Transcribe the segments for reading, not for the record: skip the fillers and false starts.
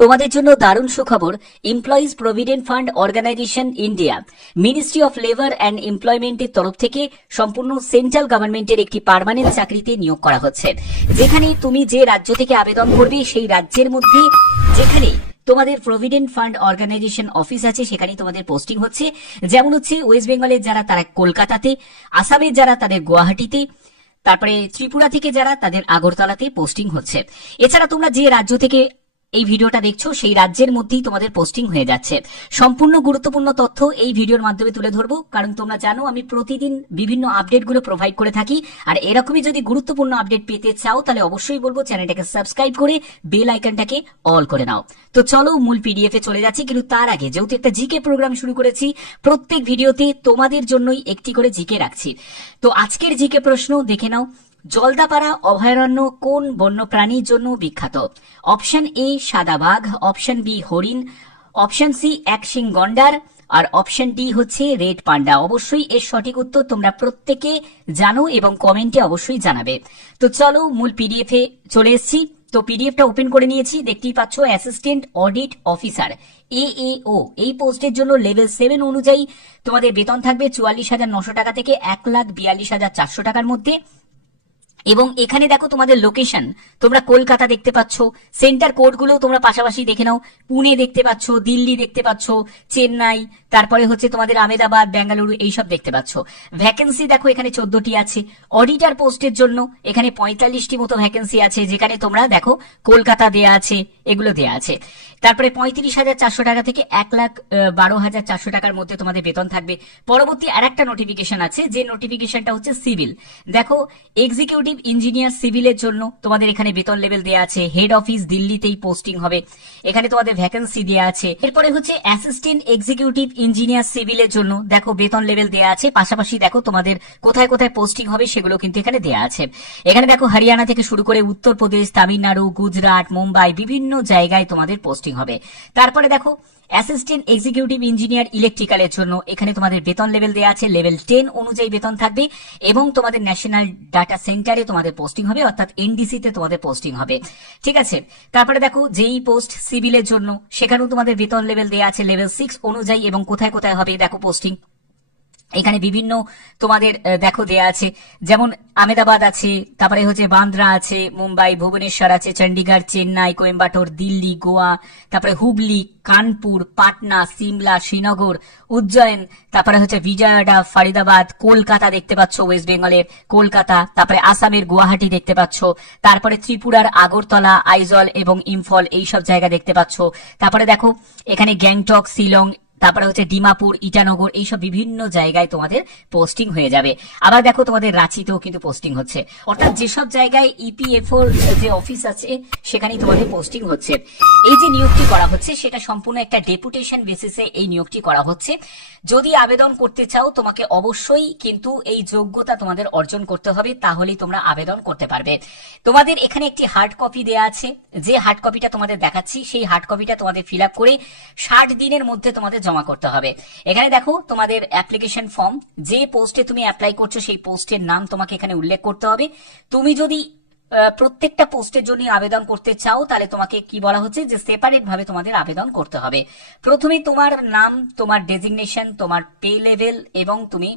তোমাদের জন্য দারুণ সুখবর। Employees provident fund organisation India, ministry of labour and এমপ্লয়মেন্টের তরফ থেকে সম্পূর্ণ সেন্ট্রাল গভর্নমেন্টের একটি পার্মানেন্ট চাকরিতে নিয়োগ করা হচ্ছে, যেখানে তুমি যে রাজ্য থেকে আবেদন করবে সেই রাজ্যের মধ্যে যেখানে তোমাদের প্রভিডেন্ট ফান্ড অর্গানাইজেশন অফিস আছে সেখানে তোমাদের পোস্টিং হচ্ছে। যেমন হচ্ছে ওয়েস্ট বেঙ্গলের যারা তারা কলকাতাতে, আসামের যারা তাদের গুয়াহাটিতে, তারপরে ত্রিপুরা থেকে যারা তাদের আগরতলাতে পোস্টিং হচ্ছে। এছাড়া তোমরা যে রাজ্য থেকে এই ভিডিওটা দেখছো সেই রাজ্যের মধ্যেই তোমাদের পোস্টিং হয়ে যাচ্ছে। সম্পূর্ণ গুরুত্বপূর্ণ তথ্য এই ভিডিওর মাধ্যমে তুলে ধরবো, কারণ তোমরা জানো আমি প্রতিদিন বিভিন্ন আপডেটগুলো প্রোভাইড করে থাকি। আর এরকমই যদি গুরুত্বপূর্ণ আপডেট পেতে চাও তাহলে অবশ্যই বলবো চ্যানেলটাকে সাবস্ক্রাইব করে বেল আইকনটাকে অল করে নাও। তো চলো মূল পিডিএফ এ চলে যাচ্ছি, কিন্তু তার আগে যেহেতু একটা জিকে প্রোগ্রাম শুরু করেছি, প্রত্যেক ভিডিওতে তোমাদের জন্যই একটি করে জিকে রাখছি। তো আজকের জিকে প্রশ্ন দেখে নাও। জলদাপাড়া অভয়ারণ্য কোন বন্যপ্রাণীর জন্য বিখ্যাত? অপশন এ সাদা বাঘ, অপশন বি হরিণ, অপশন সি একশিং গন্ডার, আর অপশন ডি হচ্ছে রেড পান্ডা। অবশ্যই এর সঠিক উত্তর তোমরা প্রত্যেকে জানো এবং কমেন্টে অবশ্যই জানাবে। তো চলো মূল পিডিএফ এ চলে এসেছি। তো পিডিএফটা ওপেন করে নিয়েছি, দেখতেই পাচ্ছ অ্যাসিস্ট্যান্ট অডিট অফিসার AAO এই পোস্টের জন্য লেভেল 7 অনুযায়ী তোমাদের বেতন থাকবে 44,900 টাকা থেকে 1,42,400 টাকার মধ্যে। এবং এখানে দেখো তোমাদের লোকেশন, তোমরা কলকাতা দেখতে পাচ্ছ, সেন্টার কোডগুলো তোমরা পাশাপাশি দেখে নাও। পুনে দেখতে পাচ্ছ, দিল্লি দেখতে পাচ্ছ, চেন্নাই, তারপরে হচ্ছে তোমাদের আহমেদাবাদ, বেঙ্গালুরু এইসব দেখতে পাচ্ছ। ভ্যাকেন্সি দেখো এখানে 14টি আছে। অডিটার পোস্টের জন্য এখানে 45টি মতো ভ্যাকেন্সি আছে, যেখানে তোমরা দেখো কলকাতা দেয়া আছে, এগুলো দেয়া আছে। তারপরে 35,400 টাকা থেকে 1,12,400 টাকার মধ্যে তোমাদের বেতন থাকবে। পরবর্তী আরেকটা নোটিফিকেশন আছে, যে নোটিফিকেশনটা হচ্ছে সিভিল। দেখো এক্সিকিউটিভ ইঞ্জিনিয়ার সিভিলের জন্য তোমাদের এখানে বেতন লেভেল দেয়া আছে। হেড অফিস দিল্লিতেই পোস্টিং হবে, এখানে তোমাদের ভ্যাকেন্সি দেয়া আছে। এরপরে হচ্ছে অ্যাসিস্ট্যান্ট এক্সিকিউটিভ ইঞ্জিনিয়ার সিভিলের জন্য দেখো বেতন লেভেল দেয়া আছে। পাশাপাশি দেখো তোমাদের কোথায় কোথায় পোস্টিং হবে সেগুলো কিন্তু এখানে দেয়া আছে। এখানে দেখো হরিয়ানা থেকে শুরু করে উত্তরপ্রদেশ, তামিলনাড়ু, গুজরাট, মুম্বাই বিভিন্ন জায়গায় তোমাদের পোস্টিং হবে। তারপরে দেখো অ্যাসিস্ট্যান্ট এক্সিকিউটিভ ইঞ্জিনিয়ার ইলেকট্রিক্যালের জন্য এখানে তোমাদের বেতন লেভেল দেওয়া আছে, লেভেল 10 অনুযায়ী বেতন থাকবে। এবং তোমাদের ন্যাশনাল ডাটা সেন্টারে তোমাদের পোস্টিং হবে, অর্থাৎ NDC তে তোমাদের পোস্টিং হবে। ঠিক আছে। তারপরে দেখো যেই পোস্ট সিভিলের জন্য সেখানেও তোমাদের বেতন লেভেল দেওয়া আছে লেভেল 6 অনুযায়ী, এবং কোথায় কোথায় হবে দেখো পোস্টিং এখানে বিভিন্ন তোমাদের দেখো দেয়া আছে। যেমন আহমেদাবাদ আছে, তারপরে হচ্ছে বান্দ্রা আছে, মুম্বাই, ভুবনেশ্বর আছে, চণ্ডীগড়, চেন্নাই, কোয়েম্বাটোর, দিল্লি, গোয়া, তারপরে হুবলি, কানপুর, পাটনা, সিমলা, শ্রীনগর, উজ্জয়ন, তারপরে হচ্ছে বিজয়ওয়াড়া, ফরিদাবাদ, কলকাতা দেখতে পাচ্ছ ওয়েস্ট বেঙ্গলের কলকাতা, তারপরে আসামের গুয়াহাটি দেখতে পাচ্ছ, তারপরে ত্রিপুরার আগরতলা, আইজল এবং ইম্ফল এইসব জায়গা দেখতে পাচ্ছ। তারপরে দেখো এখানে গ্যাংটক, শিলং, তারপরে হচ্ছে ডিমাপুর, ইটানগর এইসব বিভিন্ন জায়গায় তোমাদের পোস্টিং হয়ে যাবে। আবার দেখো তোমাদের রাঁচিতেও কিন্তু পোস্টিং হচ্ছে, অর্থাৎ যেসব জায়গায় EPFO যে অফিস আছে সেখানেই তোমাদের পোস্টিং হচ্ছে। এই যে নিয়োগটি করা হচ্ছে সেটা সম্পূর্ণ একটা ডেপুটেশন বেসিসে এই নিয়োগটি করা হচ্ছে। যদি আবেদন করতে চাও তোমাকে অবশ্যই কিন্তু এই যোগ্যতা তোমাদের অর্জন করতে হবে, তাহলেই তোমরা আবেদন করতে পারবে। তোমাদের এখানে একটি হার্ড কপি দেয়া আছে, যে হার্ড কপিটা তোমাদের দেখাচ্ছি সেই হার্ড কপিটা তোমাদের ফিল আপ করে 60 দিনের মধ্যে তোমাদের জমা করতে হবে। এখানে দেখো তোমাদের অ্যাপ্লিকেশন ফর্ম, যে পোস্টে তুমি অ্যাপ্লাই করছো সেই পোস্টের নাম তোমাকে এখানে উল্লেখ করতে হবে। তুমি যদি প্রত্যেকটা পোস্টের জন্য আবেদন করতে চাও তাহলে তোমাকে কি বলা হচ্ছে যে সেপারেট ভাবে তোমাদের আবেদন করতে হবে। প্রথমে তোমার নাম, তোমার ডেজিগনেশন, তোমার পে লেভেল এবং তুমি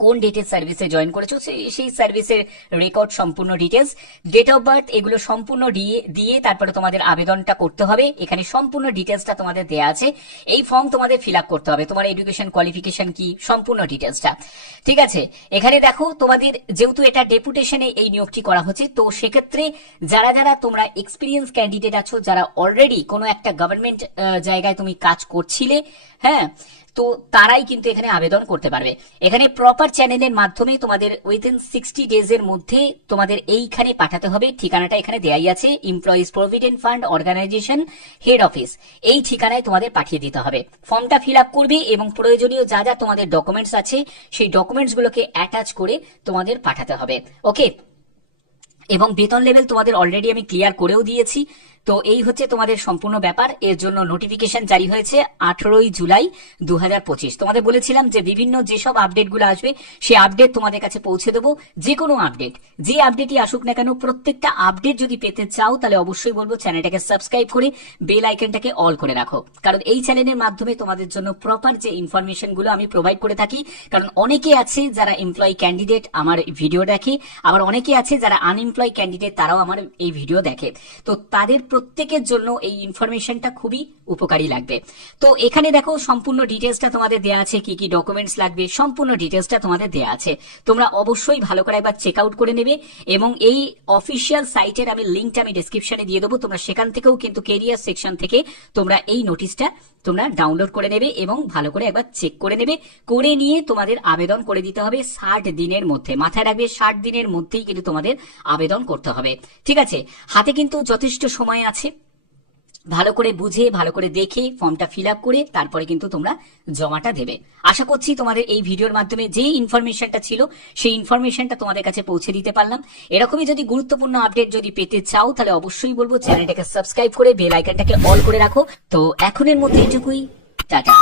কোন ডেটের সার্ভিসে জয়েন করেছো সেই সার্ভিসের রেকর্ড, সম্পূর্ণ ডিটেলস, ডেট অফ বার্থ, এগুলো সম্পূর্ণ দিয়ে তারপরে তোমাদের আবেদনটা করতে হবে। এখানে সম্পূর্ণ ডিটেলসটা তোমাদের দেয়া আছে। এই ফর্ম তোমাদের ফিল আপ করতে হবে, তোমার এডুকেশন কোয়ালিফিকেশন কি, সম্পূর্ণ ডিটেলসটা। ঠিক আছে। এখানে দেখো তোমাদের যেহেতু এটা ডেপুটেশনে এই নিয়োগটি করা হচ্ছে, তো সেক্ষেত্রে যারা যারা তোমরা এক্সপিরিয়েন্স ক্যান্ডিডেট আছো, যারা অলরেডি কোনো একটা গভর্নমেন্ট জায়গায় তুমি কাজ করছিলে, হ্যাঁ, তো তারাই কিন্তু এখানে আবেদন করতে পারবে। এখানে প্রপার চ্যানেলের মাধ্যমে তোমাদের উইদিন 60 ডেজের মধ্যে তোমাদের এইখানে পাঠাতে হবে। ঠিকানাটা এখানে দেয়াই আছে, employees provident fund organisation head office, এই ঠিকানায় তোমাদের পাঠিয়ে দিতে হবে। ফর্মটা ফিল আপ করবে এবং প্রয়োজনীয় যা যা তোমাদের ডকুমেন্টস আছে সেই ডকুমেন্টস গুলোকে অ্যাটাচ করে তোমাদের পাঠাতে হবে। ওকে। এবং বেতন লেভেল তোমাদের অলরেডি আমি ক্লিয়ার করেও দিয়েছি। তো এই হচ্ছে তোমাদের সম্পূর্ণ ব্যাপার। এর জন্য নোটিফিকেশন জারি হয়েছে 18 জুলাই 2025। তোমাদের বলেছিলাম যে বিভিন্ন যেসব আপডেটগুলো আসবে সেই আপডেট তোমাদের কাছে পৌঁছে দেবো। যে কোনো আপডেট, যে আপডেটই আসুক না কেন, প্রত্যেকটা আপডেট যদি পেতে চাও তাহলে অবশ্যই বলবো চ্যানেলটাকে সাবস্ক্রাইব করে বেল আইকনটাকে অল করে রাখো। কারণ এই চ্যানেলের মাধ্যমে তোমাদের জন্য প্রপার যে ইনফরমেশন গুলো আমি প্রোভাইড করে থাকি। কারণ অনেকে আছে যারা এমপ্লয়ি ক্যান্ডিডেট আমার ভিডিও দেখে, আবার অনেকে আছে যারা আনএমপ্লয় ক্যান্ডিডেট, তারাও আমার এই ভিডিও দেখে। তো তাদের প্রত্যেকের জন্য এই ইনফরমেশনটা খুবই উপকারী লাগবে। তো এখানে দেখো সম্পূর্ণ ডিটেলসটা তোমাদের দেয়া আছে, কি কি ডকুমেন্টস লাগবে সম্পূর্ণ ডিটেলসটা তোমাদের দেয়া আছে। তোমরা অবশ্যই ভালো করে একবার চেক আউট করে নেবে এবং এই অফিসিয়াল সাইটের আমি লিঙ্কটা আমি ডেসক্রিপশনে দিয়ে দেবো। তোমরা সেখান থেকেও কিন্তু কেরিয়ার সেকশন থেকে তোমরা এই নোটিশটা তোমরা ডাউনলোড করে নেবে এবং ভালো করে একবার চেক করে নেবে। করে নিয়ে তোমাদের আবেদন করে দিতে হবে 60 দিনের মধ্যে। মাথায় রাখবে 60 দিনের মধ্যেই কিন্তু তোমাদের আবেদন করতে হবে। ঠিক আছে, হাতে কিন্তু যথেষ্ট সময় আছে। ভালো করে বুঝে ভালো করে দেখে ফর্মটা ফিল আপ করে তারপরে কিন্তু তোমরা জমাটা দেবে। আশা করছি তোমাদের এই ভিডিওর মাধ্যমে যে ইনফরমেশনটা ছিল সেই ইনফরমেশনটা তোমাদের কাছে পৌঁছে দিতে পারলাম। এরকমই যদি গুরুত্বপূর্ণ আপডেট যদি পেতে চাও তাহলে অবশ্যই বলবো চ্যানেলটাকে সাবস্ক্রাইব করে বেল আইকনটাকে অল করে রাখো। তো এখনের মধ্যে এটুকুই, টাটা।